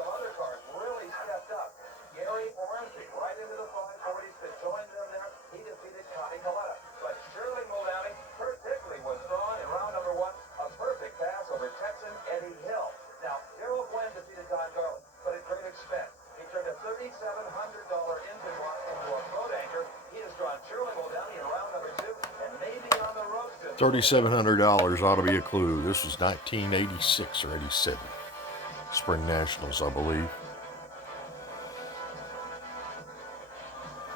some other cars really stepped up. Gary Morency, right into the 540s to join them there. He defeated Connie Coletta. But Shirley Muldowney particularly was drawn in round number one. A perfect pass over Texan Eddie Hill. Now, Darrell Gwen defeated Don Garland, but at great expense. He turned a $3,700 engine block into a boat anchor. He has drawn Shirley Muldowney in round number two and maybe on the road to $3,700 ought to be a clue. This was 1986 or 87. Spring Nationals, I believe.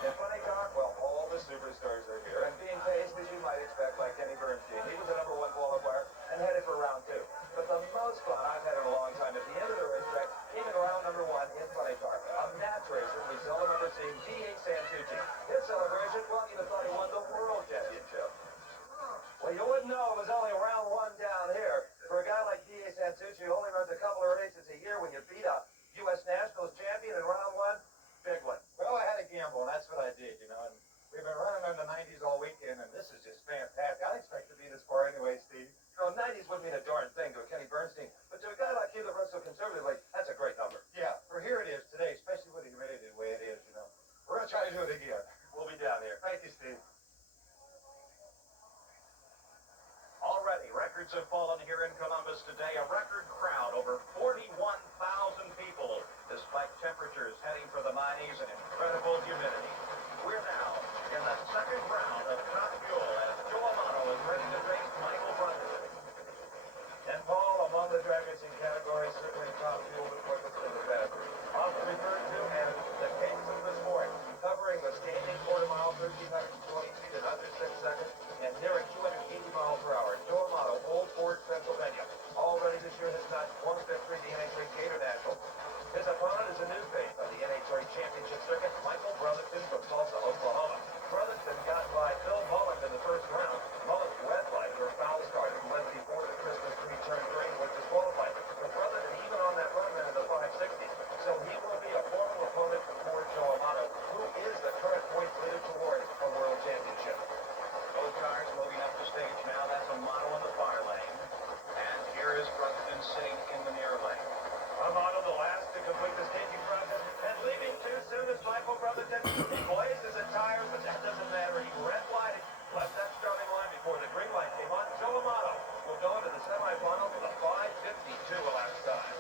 In funny car, well, all the superstars are here. And being paced, as you might expect, by Kenny Bernstein. He was the number one qualifier and headed for round two. But the most fun I've had in a long time at the end of the racetrack came in round number one in funny car. A match racer we seldom ever seen, D.H. Santucci. His celebration, well, you thought he won the world championship. Well, you wouldn't know it was only round one down here. For a guy like D.A. Santucci, who only runs a couple of races a year, when you beat a U.S. Nationals champion in round one, big one. Well, I had a gamble, and that's what I did, you know. And we've been running in the 90s all weekend, and this is just fantastic. I didn't expect to be this far anyway, Steve. No, 90s wouldn't mean a darn thing to a Kenny Bernstein, but to a guy like you that runs so conservatively, that's a great number. Yeah, for here it is today, especially with the humidity the way it is, you know. We're going to try to do it again. We'll be down here. Thank you, Steve. Already, records have fallen here in Columbus today. A record crowd, over 41,000 people, despite temperatures heading for the 90s and incredible humidity. We're now in the second round of Top Fuel as Joe Amato is ready to face Michael Brotherton. And Paul, among the drag racing categories, certainly Top Fuel, the quickest in the best. Often referred to as the kings of the sport, covering the standing quarter-mile, 1,320 feet in under 6 seconds, and nearing 280 miles per hour. Joe Amato, Old Fort, Pennsylvania. Already this year has not one victory in the NHRA Gator National. His opponent is a new face on the NHRA Championship circuit, Michael Brotherton from Tulsa, Oklahoma. Brotherton got by Bill Mullen in the first round. Mullen's red light or foul started and led before the Christmas tree turned green, was disqualified. But Brotherton even on that run ran in the 560s. So he will be a formal opponent for Joe Amato, who is the current points leader towards a world championship. Both cars moving up the stage now. That's Amato in the far lane. And here is Brotherton sitting in the near lane. Amato, the last to complete the staging process, and leaving too soon is Michael Brotherton. He blazes his tires, but that doesn't matter. He red-lighted, left that starting line before the green light came on. Joe Amato will go into the semifinals with a 5:52 last time.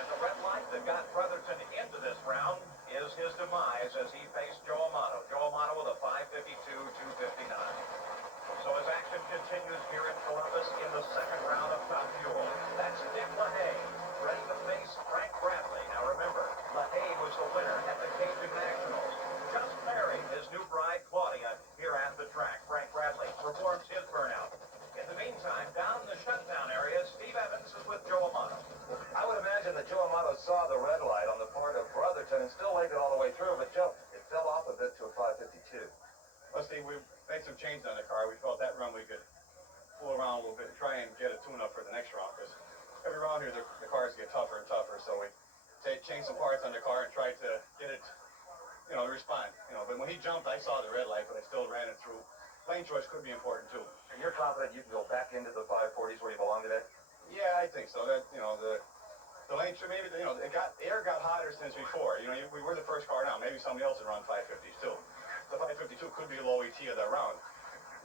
And the red light that got Brotherton into this round is his demise as he faced Joe Amato. Joe Amato with a 5:52.259. So as action continues here in Columbus in the second round of Top Fuel, that's Dick LaHaye ready to face Frank Bradley. Now remember, LaHaye was the winner at the Cajun Nationals. Just married his new bride Claudia here at the track. Frank Bradley performs his burnout. In the meantime, down in the shutdown area, Steve Evans is with Joe Amato. I would imagine that Joe Amato saw the red light on the part of Brotherton and still laid it all the way through, but Joe, it fell off a bit to a 5:52. Well, Steve, we made some changes on the car. We felt that run we could fool around a little bit and try and get a tune-up for the next round, because every round here the cars get tougher and tougher, so we changed some parts on the car and tried to get it, you know, to respond. You know, but when he jumped, I saw the red light, but I still ran it through. Lane choice could be important, too. And you're confident you can go back into the 540s where you belong today? Yeah, I think so. That, you know, the lane choice, maybe, you know, air got hotter since before. You know, we were the first car down. Maybe somebody else would run 550s, too. The 552 could be a low ET of that round,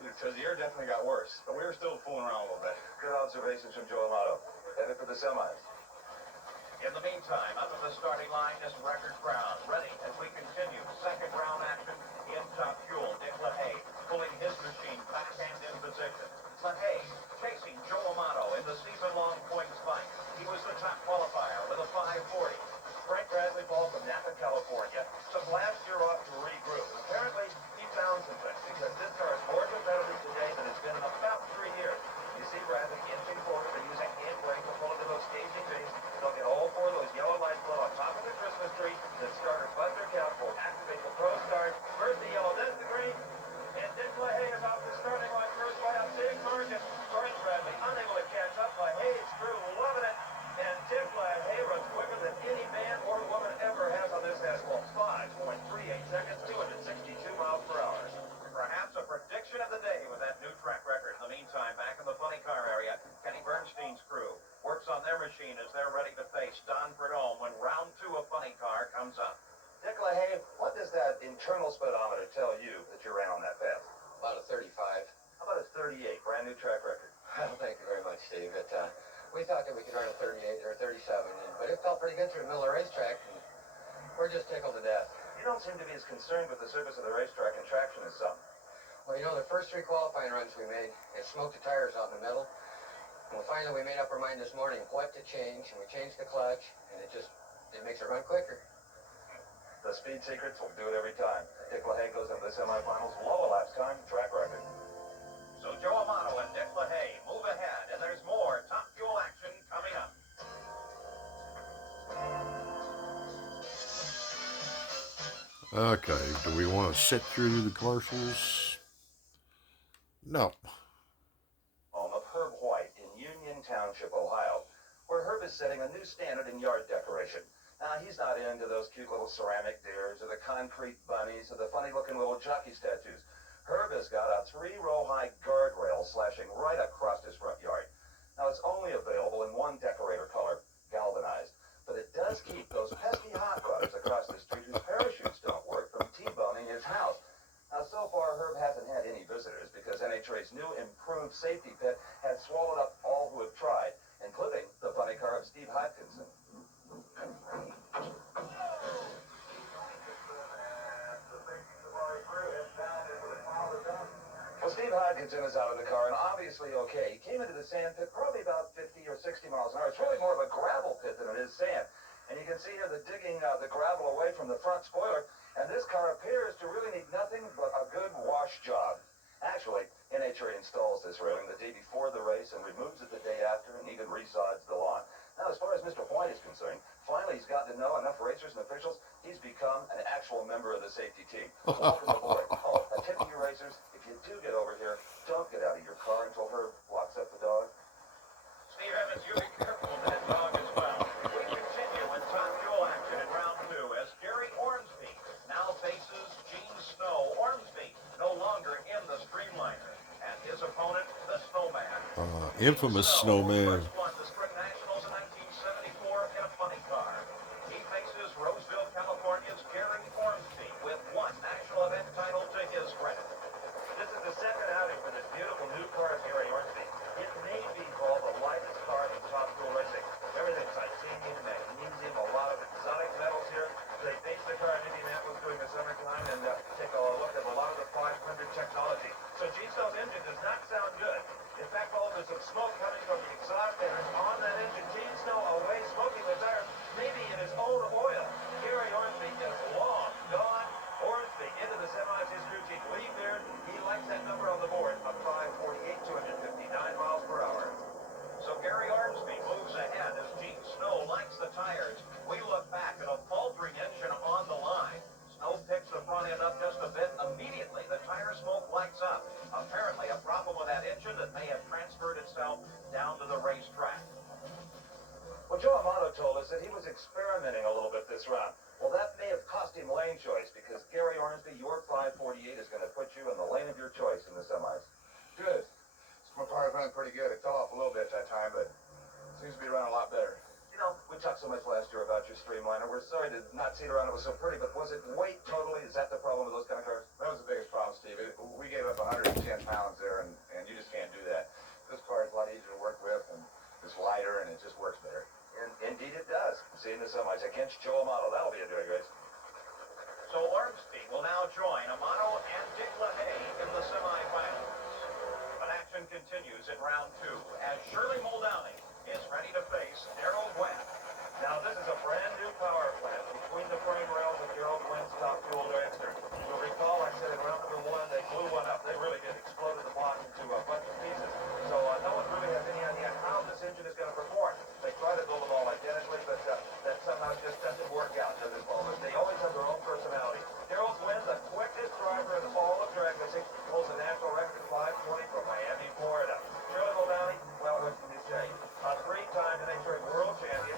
because the air definitely got worse. But we were still fooling around a little bit. Good observations from Joe Amato. Headed for the semis. In the meantime, up at the starting line, this record crowd ready as we continue second round action in Top Fuel. Dick LaHaye pulling his machine backhand in position. LaHaye chasing Joe Amato in the season-long points fight. He was the top qualifier with a 540. Frank Bradley Ball from Napa, California, took last year off to regroup. Apparently, he found some things, because this car is more competitive today than it's been in about 3 years. You see Bradley inching forward, they're using handbrake to pull into those staging bays. They'll get all four of those yellow lights lit on top of the Christmas tree. The starter Buster Count will activate the pro start. First the yellow, then the green. And Dick LaHaye is off the starting line first by a big margin. Frank Bradley unable to catch up. LaHaye's crew loving it. And Dick LaHaye runs quicker than any man or woman ever has on this asphalt. 5.38 seconds, 262 miles per hour. Perhaps a LaHaye, what does that internal speedometer tell you that you ran on that path? About a 35. How about a 38, brand new track record? Well, thank you very much, Steve. We thought that we could run a 38 or a 37, but it felt pretty good through the middle of the racetrack, and we're just tickled to death. You don't seem to be as concerned with the surface of the racetrack and traction as some. Well, you know, the first 3 qualifying runs we made, it smoked the tires out in the middle. And finally, we made up our mind this morning what to change, and we changed the clutch, and it makes it run quicker. The speed secrets will do it every time. Dick LaHaye goes into the semifinals, low elapsed time, track record. So Joe Amato and Dick LaHaye move ahead, and there's more Top Fuel action coming up. Okay, do we want to sit through the commercials? No. Home of Herb White in Union Township, Ohio, where Herb is setting a new standard in yard decoration. Now, he's not into those cute little ceramic deers or the concrete bunnies or the funny-looking little jockey statues. Herb has got a 3-row high guardrail slashing right across his front yard. Now, it's only available in one decorator color, galvanized, but it does keep those pesky hot rodders across the street whose parachutes don't work from T-boning his house. Now, so far, Herb hasn't had any visitors because NHRA's new improved safety pit has swallowed up all who have tried, including the funny car of Steve Hodkinson. Well, Steve Hodkinson is out of the car and obviously okay. He came into the sand pit probably about 50 or 60 miles an hour. It's really more of a gravel pit than it is sand. And you can see here the digging the gravel away from the front spoiler. And this car appears to really need nothing but a good wash job. Actually, NHRA installs this railing the day before the race and removes it the day after and even resods the lawn. Now, as far as Mr. White is concerned, finally he's gotten to know enough racers and officials. He's become an actual member of the safety team. Welcome aboard. Oh, a tip to you racers, if you do get over here, don't get out of your car until Herb walks up the dog. Steve Evans, you be careful of that dog as well. We continue with Top Fuel action in round 2 as Gary Ormsby now faces Gene Snow. Ormsby no longer in the streamliner, and his opponent, the Snowman. Infamous Snowman. First won the Spring Nationals in 1974 in a funny car. He faces Roseville, California's Gary Ormsby with 1 national event title to his credit. This is the second outing for this beautiful new car of Gary Ormsby. It may be called the lightest car in Top Fuel racing. Everything's titanium, magnesium, a lot of exotic metals here. They base the car in Indianapolis during the summertime and take a look at a lot of the 500 technology. So Gene Snow's engine does not sound good. In fact, there's some smoke coming from the exhaust fans on that engine. Gene Snow away smoking the tires, maybe in his own oil. Gary Ormsby is long gone. Ormsby into the semis, his crew chief Lee Beard. He likes that number on the board of 548, 259 miles per hour. So Gary Ormsby moves ahead as Gene Snow likes the tires. We look back at a faltering engine on the line. Snow picks the front end up just a bit. Immediately, the tire smoke lights up. Apparently, a problem with that engine that may have transferred itself down to the racetrack. Well, Joe Amato told us that he was experimenting a little bit this round. Well, that may have cost him lane choice because Gary Ormsby, your 548 is going to put you in the lane of your choice in the semis. Good. My car's running pretty good. It fell off a little bit that time, but it seems to be running a lot better. You know, we talked so much last year about your streamliner. We're sorry to not see it around. It was so pretty, but was it weight totally? Is that the problem with those kind of cars? That was the biggest problem, Steve. We gave up 110 pounds there, and you just can't do that. This car is a lot easier to work with, and it's lighter, and it just works better. Indeed it does. See in the semis against Joe Amato. That'll be a drag race. So Ormsby will now join Amato and Dick LaHaye in the semifinals. But action continues in round 2 as Shirley Muldowney is ready to face Darrell Gwynn. Now, this is a brand new power plant between the frame rails of Darrell Gwynn's Top Fuel dragster. You'll recall I said in round number 1 they blew one up. They really did explode the block into a bunch of pieces. So no one really has any idea how this engine is going to perform. They try to build them all identically, but that somehow just doesn't work out, does it, Paul? They always have their own personality. Darrell Gwynn, the quickest driver in all of drag racing, holds a national record 520 from Miami, Florida. Shirley Muldowney, well, what can you say? A 3-time NHRA world champion.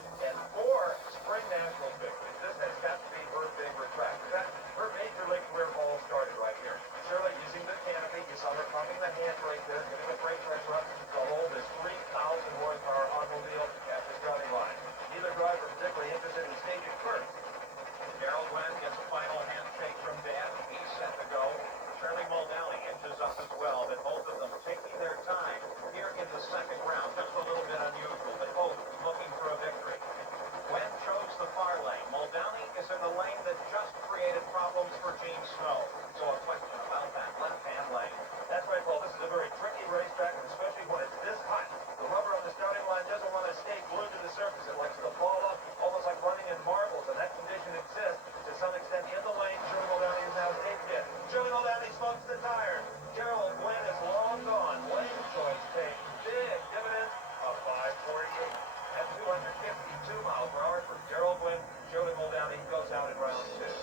is in the lane that just created problems for Gene Snow. So a question about that left-hand lane. That's right, Paul. This is a very tricky racetrack, and especially when it's this hot. The rubber on the starting line doesn't want to stay glued to the surface. It likes to fall up, almost like running in marbles, and that condition exists to some extent in the lane. Shirley Muldowney is now taped in. Shirley Muldowney smokes the tire. Gerald Gwynn is long gone. Lane choice paid big dividends of 548 at 252 miles per hour for Gerald Gwynn. Shirley Muldowney goes out in round two.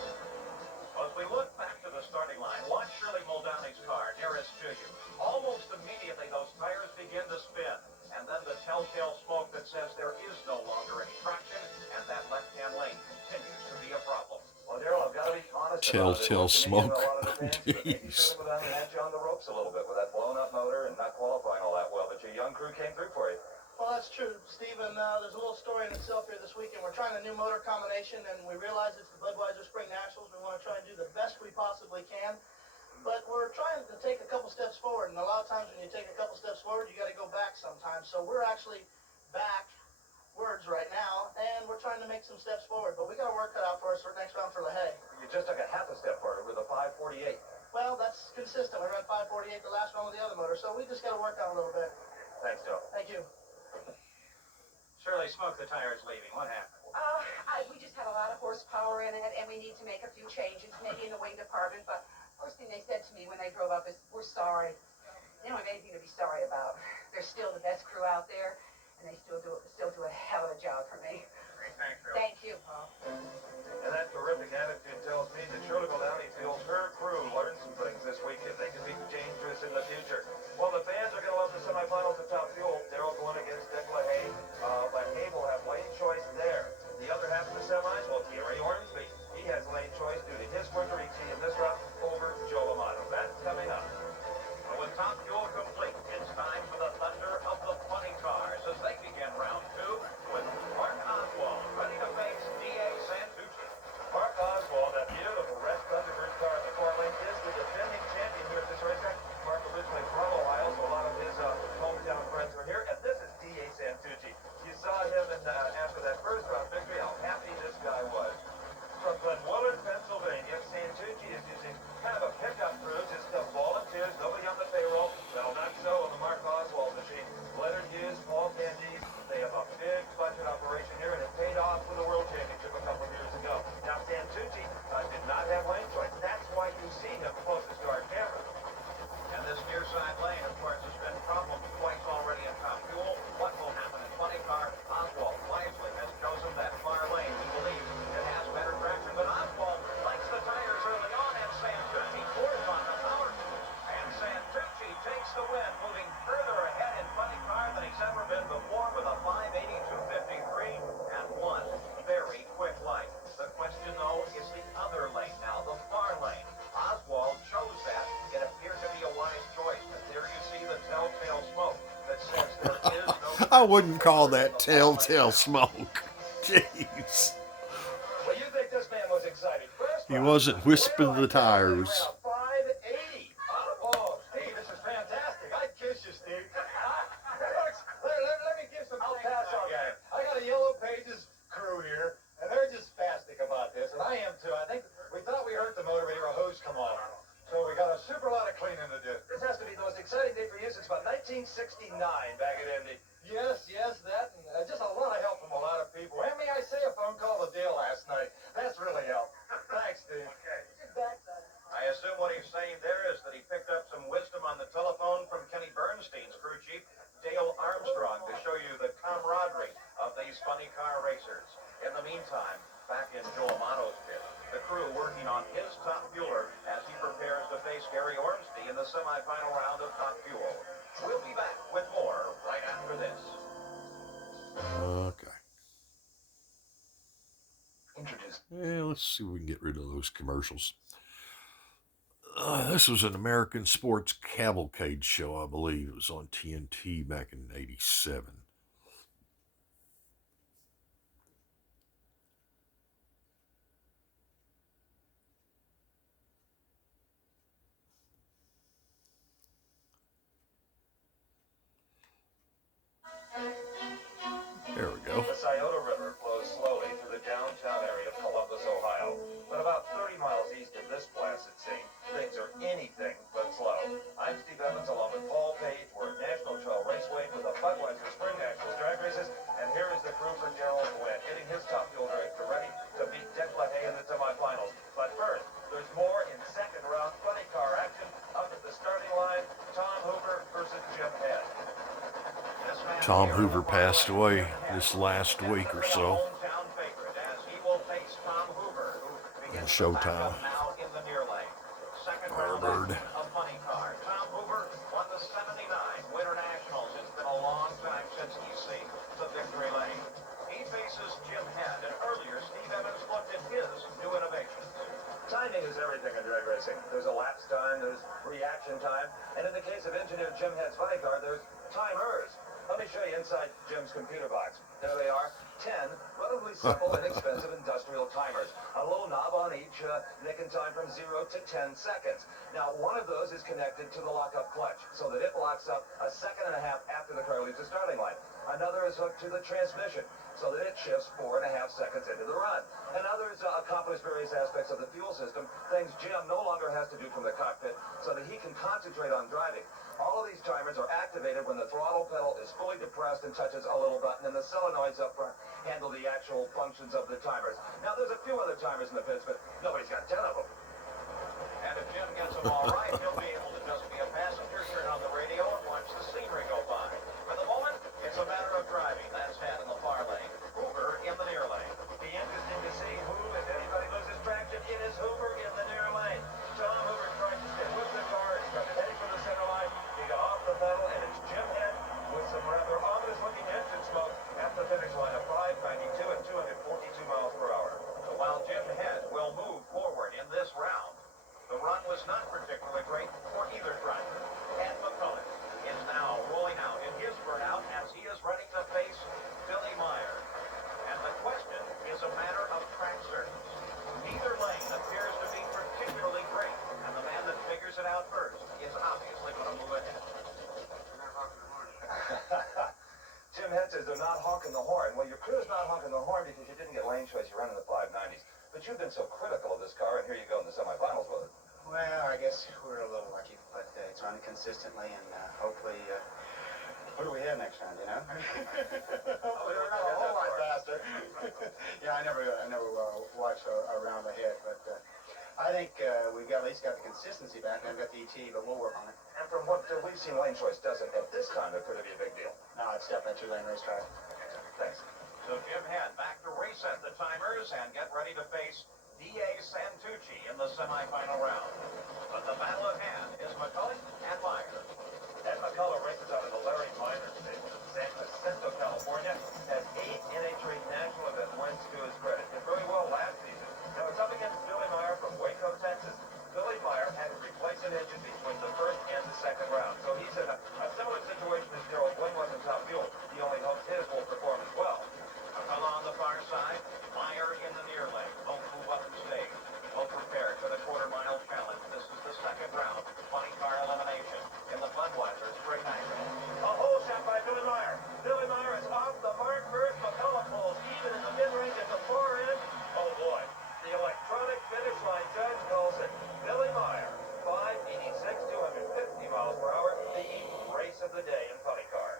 As we look back to the starting line, watch Shirley Muldowney's car nearest to you. Almost immediately, those tires begin to spin. And then the telltale smoke that says there is no longer any traction, and that left-hand lane continues to be a problem. Well, Daryl, I've got to be honest Telltale about it. smoke. A lot of the fans, but maybe Jeez. Shirley Muldowney had you on the ropes a little bit with that blown-up motor and not qualifying all that well. But your young crew came through for you. Well, that's true, Stephen. There's a little story in itself here this weekend. We're trying a new motor combination, and we realize it's the Budweiser Spring Nationals. We want to try and do the best we possibly can. But we're trying to take a couple steps forward, and a lot of times when you take a couple steps forward, you got to go back sometimes. So we're actually backwards right now, and we're trying to make some steps forward. But we got to work cut out for us for next round for LaHaye. You just took a half a step forward with a 548. Well, that's consistent. We ran 548 the last round with the other motor, so we just got to work out a little bit. Thanks, Joe. Thank you. Shirley, smoke the tires leaving. What happened? We just had a lot of horsepower in it, and we need to make a few changes, maybe in the wing department. But first thing they said to me when they drove up is, "We're sorry." They don't have anything to be sorry about. They're still the best crew out there, and they still do a hell of a job for me. Great, thanks, Shirley. Thank you, Paul. And that terrific attitude tells me that Shirley Muldowney feels her crew learned some things this weekend. They can be dangerous in the future. Well, the fans are going to love the semifinals at Top Fuel. Daryl going against Dick LaHaye. LaHaye will have lane choice there. The other half of the semis, well, Gary Ormsby. He has lane choice due to his winter ET in this route over Joe Amato. That's coming up. Well, with Top Fuel complete, it's time for the thunder of the funny cars as they begin round two with Mark Oswald ready to face D.A. Santucci. Mark Oswald, that beautiful red Thunderbird car in the car lane, is the defending champion here at this racetrack. Mark originally from Ohio, so a lot of his hometown friends are here. And this is D.A. Santucci. You saw him after that first round victory, how happy this guy was. From Glenwood, Pennsylvania, Santucci is using kind of a pickup crew, just volunteers, nobody on the payroll. Well, not so on the Mark Oswald machine. Leonard Hughes, Paul Candies, they have a big budget operation here, and it paid off with the World Championship a couple of years ago. Now, Santucci did not have lane choice. That's why you see him closest to our camera. And this near side lane, of course, has been problems twice already in Top Fuel. What will happen in funny car? Oswald wisely has chosen that far lane. We believe it has better traction, but Oswald likes the tires early on, and Santucci pours on the power. And Santucci takes the win, moving further ahead in funny car than he's ever been before with a 580-253 and one very quick light. The question, though, is the other lane now, the far lane. Oswald chose that. It appeared to be a wise choice, but there you see the telltale smoke that says there is no... I wouldn't call that telltale smoke. Jeez. Well, you think this man was excited. First He round, wasn't whispering the tires. 580. Oh, Steve, this is fantastic. I'd kiss you, Steve. Let me give some... I'll pass on that. I got a Yellow Pages crew here, and they're just spastic about this, and I am too. I think we thought we heard the motivator, a hose come off. So we got a super lot of cleaning to do. This has to be the most exciting day for you since about 1969 back at Indy. Yes, that, and just a lot of help from a lot of people. And may I say a phone call to Dale last night. That's really helped. Thanks, Steve. I assume what he's saying there is that he picked up some wisdom on the telephone from Kenny Bernstein's crew chief, Dale Armstrong, to show you the camaraderie of these funny car racers. In the meantime, back in Joe Amato's pit, the crew working on his Top Fueler as he prepares to face Gary Ormsby in the semifinal round of Top Fuel. We'll be back with more right after this. Okay. Let's see if we can get rid of those commercials. This was an American Sports Cavalcade show, I believe. It was on TNT back in '87. There we go. The Scioto River flows slowly through the downtown area of Columbus, Ohio. Tom Hoover passed away this last week or so. Hometown favorite as he will face Tom Hoover, who begins to back Showtime. up now in the near lane. Second round Firebird. action of Funny Car. Tom Hoover won the 79 Winter Nationals. It's been a long time since he's seen the victory lane. He faces Jim Head, and earlier Steve Evans looked at his new innovations. Timing is everything in drag racing. There's elapsed time, there's reaction time, and in the case of engineer Jim Head's funny car, there's timers. Let me show you inside Jim's computer box. There they are, 10 relatively simple, inexpensive industrial timers. A little knob on each, nicking time from 0 to 10 seconds. Now, one of those is connected to the lockup clutch, so that it locks up a second and a half after the car leaves the starting line. Another is hooked to the transmission, so that it shifts 4.5 seconds into the run. And others accomplish various aspects of the fuel system, things Jim no longer has to do from the cockpit, so that he can concentrate on driving. All of these timers are activated when the throttle pedal is fully depressed and touches a little button, and the solenoids up front handle the actual functions of the timers. Now, there's a few other timers in the pits, but nobody's got 10 of them. And if Jim gets them all right, he'll be able to just be a passenger, turn on the radio, and watch the scenery go by. For the moment, it's a matter of driving. That's Head in the far lane. Hoover in the near lane. Be interesting to see who, if anybody loses traction, it is Hoover in the near lane. Tom Hoover tries to stay with the car, he's heading for the center line. He got off the pedal, and it's Jim Head with some rather ominous-looking engine smoke at the finish line of 592 at 242 miles per hour. So while Jim Head will move forward in this round, the run was not particularly great for either driver. Ed McCullough is now rolling out in his burnout as he is ready to face Billy Meyer. And the question is a matter of track surface. Neither lane appears to be particularly great, and the man that figures it out first is obviously going to move ahead. Jim Head says they're not honking the horn. Well, your crew's not honking the horn because you didn't get lane choice. You ran in the 590s. But you've been so critical of this car, and here you go in the semifinals with it. Well, I guess we're a little lucky, but it's running consistently, and hopefully, what do we have next time, you know? Hopefully we're not a whole lot faster. Yeah, I never watch around ahead, but I think we've at least got the consistency back, and I've got the ET, but we'll work on it. And from what we've seen, lane choice doesn't at this time appear to be a big deal. No, it's definitely a two-lane racetrack. Thanks. So Jim Head back to reset the timers and get ready to face D.A. Santucci in the semifinal round. But the battle at hand is McCullough and Meyer. Ed McCullough races out of the Larry Minor Station in San Jacinto, California, has 8 NHRA national event wins to his credit. Did very well last season. Now it's up against Billy Meyer from Waco, Texas. Billy Meyer had to replace an engine between the first and the second round. So he's in a similar situation as Gerald Wing was in Top Fuel. He only hopes his will perform as well. McCullough on the far side, Meyer in the near lane. Both move up the stage. Both prepared for the quarter-mile challenge. This is the second round. Funny car elimination in the Budweiser Springnats. A hole shot by Billy Meyer. Billy Meyer is off the mark first. McCullough pulls even in the mid-range at the far end. Oh boy. The electronic finish line judge calls it Billy Meyer. 586, 250 miles per hour. The race of the day in funny car.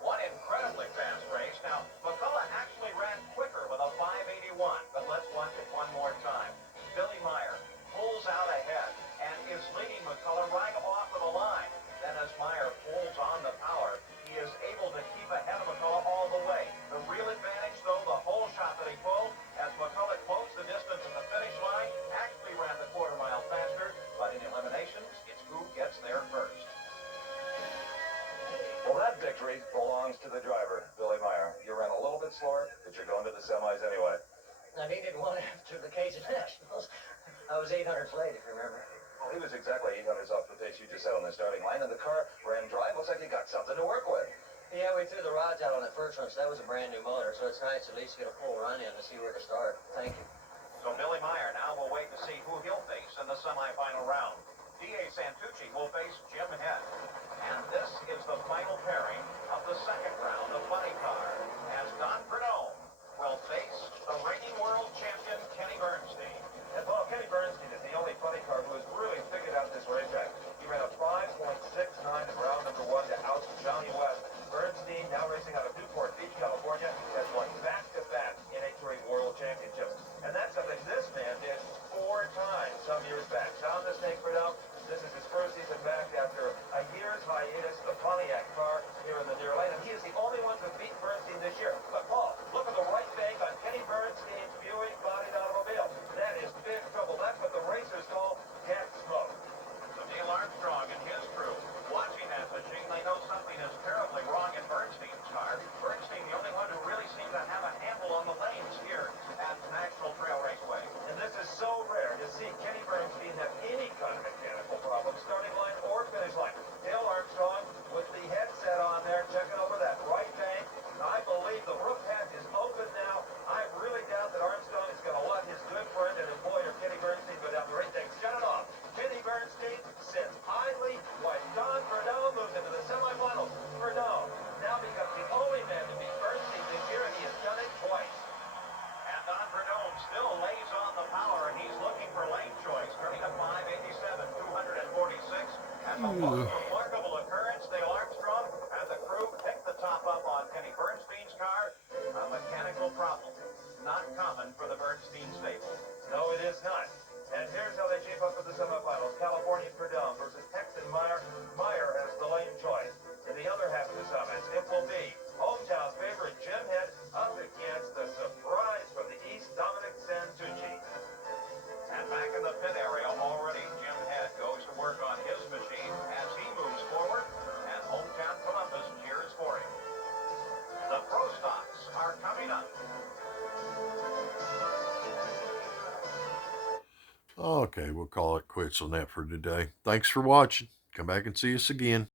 One incredibly fast race. Now, McCullough actually ran quicker with a 581, but let's watch it one more time. Billy Meyer pulls out ahead and is leading McCullough right off of the line. Then as Meyer pulls on the power, he is able to keep ahead of McCullough all the way. The real advantage, though, the whole shot that he pulled, as McCullough closed the distance at the finish line, actually ran the quarter-mile faster, but in eliminations, it's who gets there first. Well, that victory belongs to the driver, Billy Meyer. You ran a little bit slower, but you're going to the semis anyway. I needed one after the Cajun Nationals. I was 800s late, if you remember. Well, he was exactly 800s off the pace you just set on the starting line, and the car ran dry. Looks like you got something to work with. Yeah, we threw the rods out on the first one, so that was a brand new motor, so it's nice to at least get a full run in to see where to start. Thank you. So Billy Meyer now will wait to see who he'll face in the semifinal round. D.A. Santucci will face Jim Head. And this is the final pairing of the second round of Funny Car, as Don Prudhomme will face the reigning world champion Kenny Bernstein. And Paul, Kenny Bernstein is the only funny car who has really figured out this racetrack. He ran a 5.69 in round number 1 to out Johnny West. Bernstein, now racing out of Newport Beach, California, has won back-to-back NHRA World Championships. And that's something this man did 4 times some years back. Don the Snake Prudhomme, this is his first season back after a year's hiatus. The Pontiac car here in the near lane, and he is a remarkable occurrence. Dale Armstrong and the crew picked the top up on Kenny Bernstein's car. A mechanical problem. Not common for the Bernstein stable. No, it is not. And here's how they shape up for the semifinals. California Prudhomme versus Texan Meyer. Meyer has the lane choice. In the other half of the summits, it will be hometown favorite Jim Head up against the surprise from the East, Dominic Santucci. And back in the pit area already, Jim Head goes to work on his machine as he moves forward, and hometown Columbus cheers for him. The pro stocks are coming up. Okay, we'll call it quits on that for today. Thanks for watching. Come back and see us again.